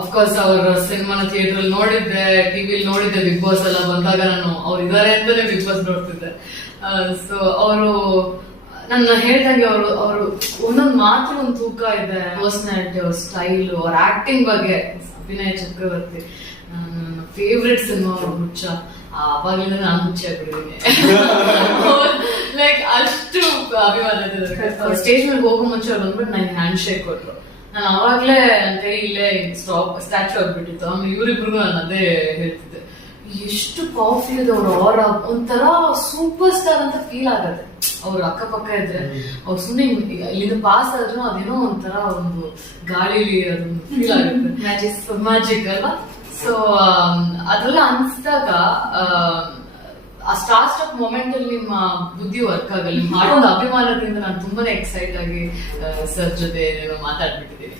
Of course ಅವ್ರ ಸಿನಿಮಾನ theatre ಅಲ್ಲಿ ನೋಡಿದ್ದೆ, ಟಿವಿಲಿ ನೋಡಿದ್ದೆ, ಬಿಗ್ ಬಾಸ್ ಎಲ್ಲ ಬಂದಾಗ ನಾನು ಅವ್ರು ಇದಾರೆ ಅಂತಾನೆ ಬಿಗ್ ಬಾಸ್ ನೋಡ್ತಿದ್ದೆ. ಸೊ ಅವರು ನನ್ನ ಹೇಳ್ದಂಗೆ ಅವರು ಒಂದೊಂದು ಮಾತು ಒಂದು ತೂಕ ಇದೆ. ಪರ್ಸನಾಲಿಟಿ, ಅವ್ರ ಸ್ಟೈಲ್, ಅವ್ರ ಆಕ್ಟಿಂಗ್ ಬಗ್ಗೆ. ಅಭಿನಯ ಚಕ್ರವರ್ತಿ ನನ್ನ ಫೇವ್ರೆಟ್ ಸಿನಿಮಾ ಅವ್ರ ಹುಚ್ಚ. ಆವಾಗಲಿಂದ ನಾನು ಹುಚ್ಚಿ ಆಗ್ಬಿಟ್ಟಿದ್ದೀನಿ. ಲೈಕ್ ಅಷ್ಟು ಅಭಿಮಾನ ಇದೆ. ಸ್ಟೇಜ್ ಮೇಲೆ ಹೋಗೋ ಮುಂಚೆ ಅವ್ರು ಬಂದ್ಬಿಟ್ಟು ನಂಗೆ ಹ್ಯಾಂಡ್ ಶೇಕ್ ಕೊಟ್ರು. ನಾನು ಅವಾಗ್ಲೇ ನನ್ನ ಕೈ ಇಲ್ಲೇ ಸ್ಟ್ಯಾಚು ಆಗ್ಬಿಟ್ಟಿತ್ತು. ಆಮೇಲೆ ಇವರಿಬ್ರಿಗೂ ನಾನು ಅದೇ ಹೇಳ್ತಿದ್ದೆ, ಎಷ್ಟು ಕಾಫಿ ಇದೆ ಅವ್ರ ಅವರ ಒಂಥರ ಸೂಪರ್ ಸ್ಟಾರ್ ಅಂತ ಫೀಲ್ ಆಗತ್ತೆ. ಅವ್ರ ಅಕ್ಕಪಕ್ಕ ಇದ್ರೆ ಅವ್ರು ಸುಮ್ಮನೆ ಇಲ್ಲಿಂದ ಪಾಸ್ ಆದ್ರೂ ಅದೇನೋ ಒಂಥರ ಒಂದು ಗಾಳಿಲಿ ಅದೊಂದು ಫೀಲ್ ಆಗುತ್ತೆ, ಮ್ಯಾಜಿಕ್ ಅಲ್ವಾ. ಸೊ ಅದೆಲ್ಲ ಅನ್ಸಿದಾಗ ಆ ಸ್ಟಾರ್ಟ್ ಮೊಮೆಂಟ್ ಅಲ್ಲಿ ನಿಮ್ಮ ಬುದ್ಧಿ ವರ್ಕ್ ಆಗಲ್ಲ. ನಿಮ್ಮ ಹಾಡೋದು ಅಭಿಮಾನದಿಂದ ನಾನು ತುಂಬಾನೇ ಎಕ್ಸೈಟ್ ಆಗಿ ಸರ್ ಜೊತೆ ಮಾತಾಡ್ಬಿಟ್ಟಿದ್ದೀನಿ.